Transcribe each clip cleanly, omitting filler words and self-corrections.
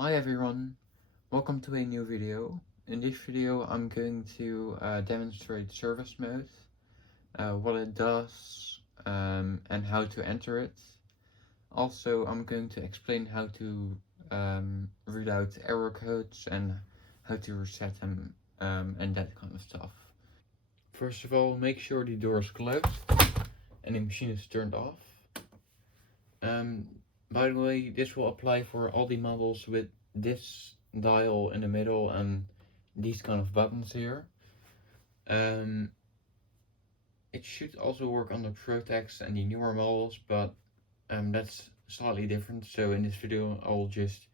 Hi everyone, welcome to a new video. In this video I'm going to demonstrate service mode, what it does and how to enter it. Also I'm going to explain how to read out error codes and how to reset them and that kind of stuff. First of all, make sure the door is closed and the machine is turned off. By the way, this will apply for all the models with this dial in the middle and these kind of buttons here. It should also work on the Protex and the newer models, but that's slightly different. So in this video, I will just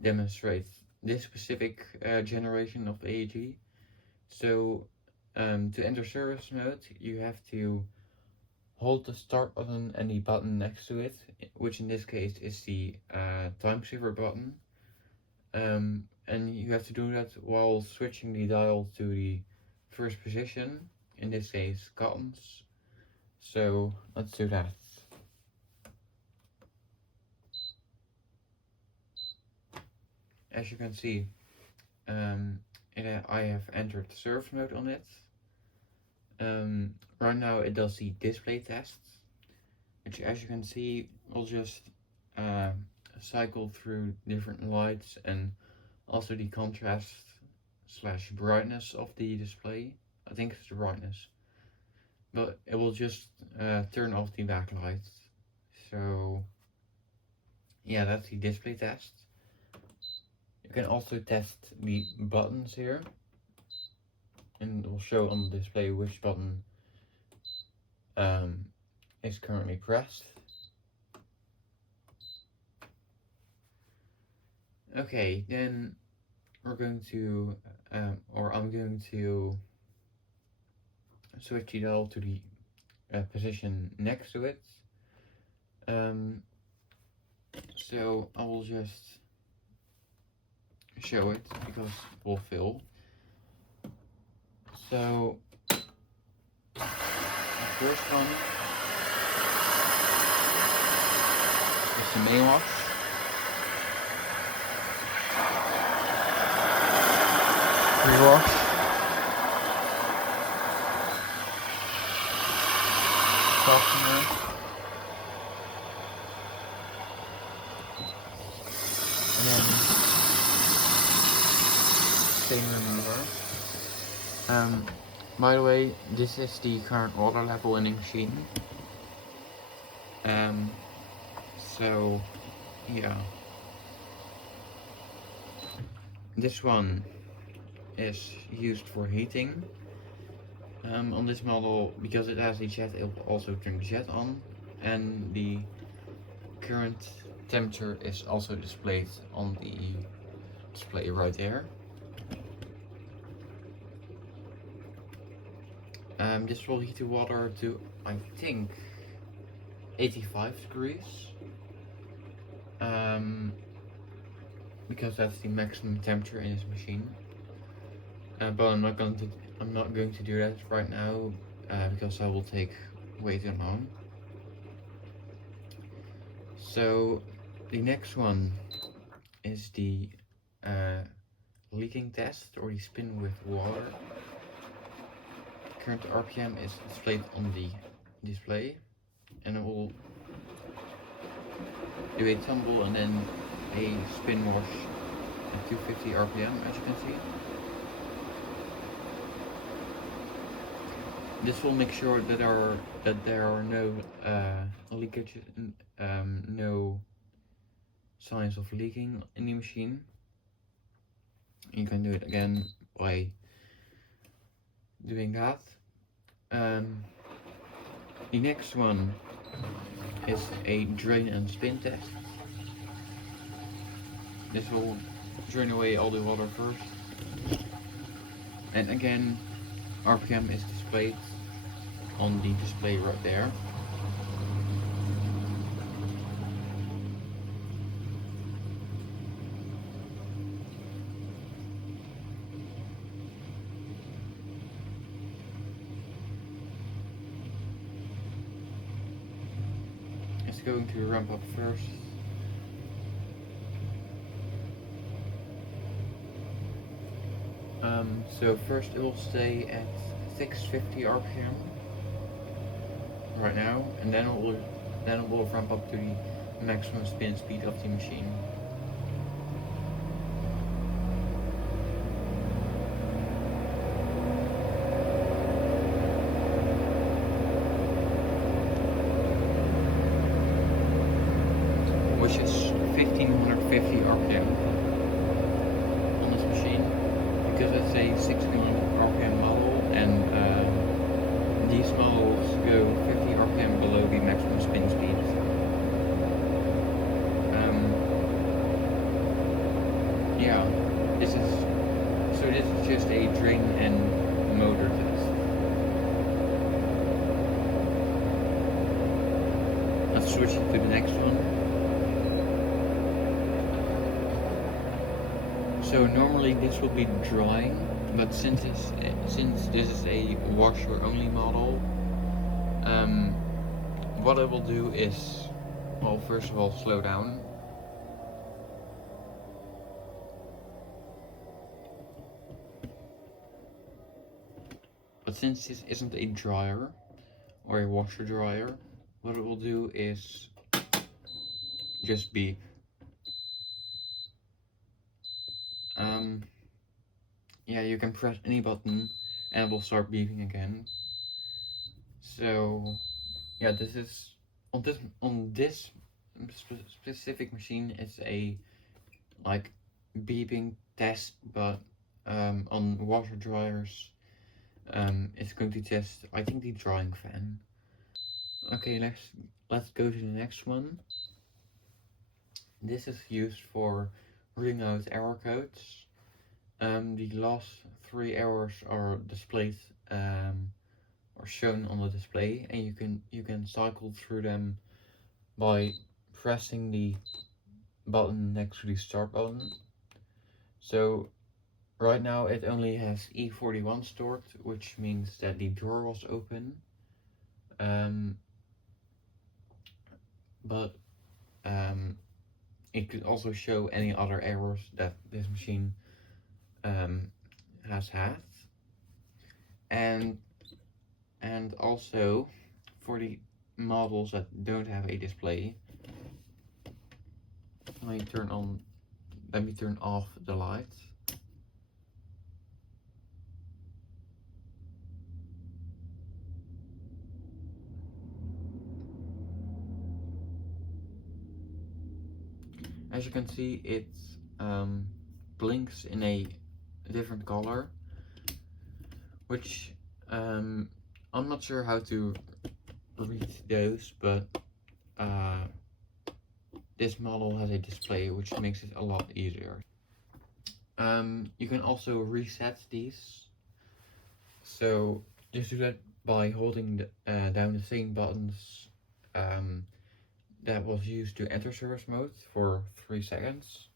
demonstrate this specific generation of AEG. So to enter service mode, you have to hold the start button and the button next to it, which in this case is the time saver button. And you have to do that while switching the dial to the first position, in this case buttons. So let's do that. As you can see, I have entered service mode on it. Right now it does the display test, which as you can see will just cycle through different lights and also the contrast / brightness of the display. I think it's the brightness, but it will just turn off the backlight. So yeah, that's the display test. You can also test the buttons here, and it will show on the display which button is currently pressed. Okay, then we're going to, I'm going to switch the dial to the position next to it. So I will just show it because it will fill. So the first one is the main wash. Rewash. Softener. And then stain remover. By the way, this is the current water level in the machine. So yeah, this one is used for heating. On this model, because it has a jet, it will also turn the jet on, and the current temperature is also displayed on the display right there. This will heat the water to, I think, 85 degrees. Because that's the maximum temperature in this machine. But I'm not going to do that right now because that will take way too long. So the next one is the leaking test, or the spin with water. Current RPM is displayed on the display, and it will do a tumble and then a spin wash at 250 RPM, as you can see. This will make sure that there are no leakages, no signs of leaking in the machine. You can do it again by doing that. The next one is a drain and spin test. This will drain away all the water first, and again RPM is displayed on the display right there. It's going to ramp up first. So first it will stay at 650 RPM right now, and then it will ramp up to the maximum spin speed of the machine. Which is 1550 RPM on this machine, because it's a 1600 RPM model, and these models go 50 RPM below the maximum spin speed. Yeah, this is just a drain and motor test. Let's switch it to the next one. So normally this will be drying, but since this is a washer only model, what I will do is, well, first of all, slow down. But since this isn't a dryer or a washer dryer, what it will do is just beep. Yeah, you can press any button and it will start beeping again. So yeah, this is on this specific machine, it's a like beeping test, but on water dryers, it's going to test, I think, the drying fan. Okay, let's go to the next one. This is used for reading out error codes. The last 3 errors are displayed or shown on the display, and you can cycle through them by pressing the button next to the start button. So right now it only has E41 stored, which means that the drawer was open. But it could also show any other errors that this machine has had. And also for the models that don't have a display, let me turn off the lights. As you can see, it blinks in a different color, which I'm not sure how to read those, but this model has a display, which makes it a lot easier. You can also reset these, so just do that by holding down the same buttons that was used to enter service mode for 3 seconds.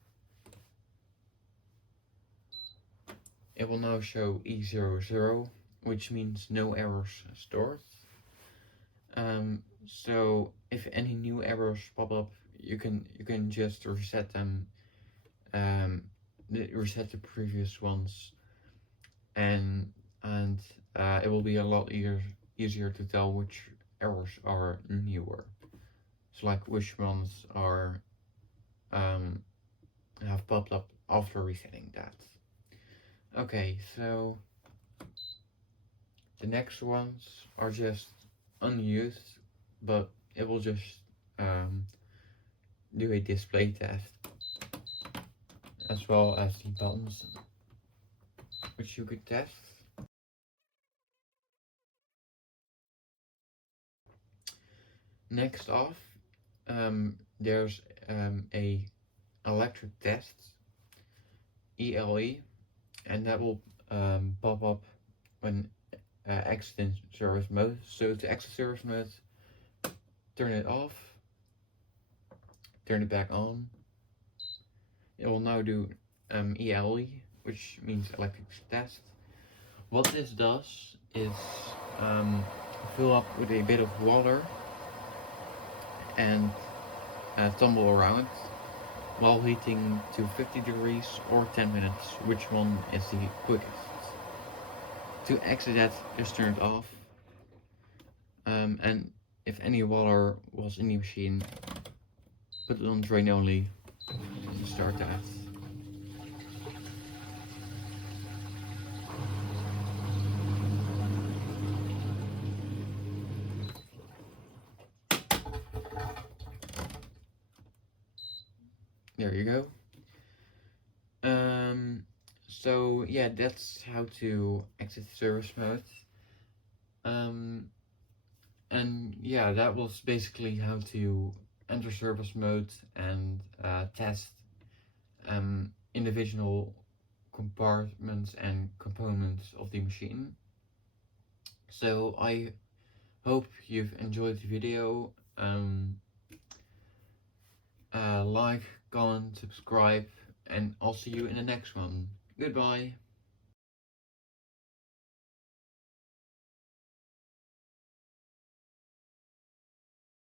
It will now show E00, which means no errors stored. So if any new errors pop up, you can just reset them, reset the previous ones, and it will be a lot easier to tell which errors are newer. So like which ones are have popped up after resetting that. Okay, so the next ones are just unused, but it will just do a display test, as well as the buttons, which you could test. Next off, there's a electric test, ELE, and that will pop up when exiting service mode. So to exit service mode, turn it off, turn it back on. It will now do ELE, which means electric test. What this does is fill up with a bit of water and tumble around. while heating to 50 degrees or 10 minutes, which one is the quickest. To exit that, just turn it off. And if any water was in the machine, put it on drain only to start that. There you go. So yeah, that's how to exit service mode. And yeah, that was basically how to enter service mode and test individual compartments and components of the machine. So I hope you've enjoyed the video. Like, comment, subscribe, and I'll see you in the next one. Goodbye.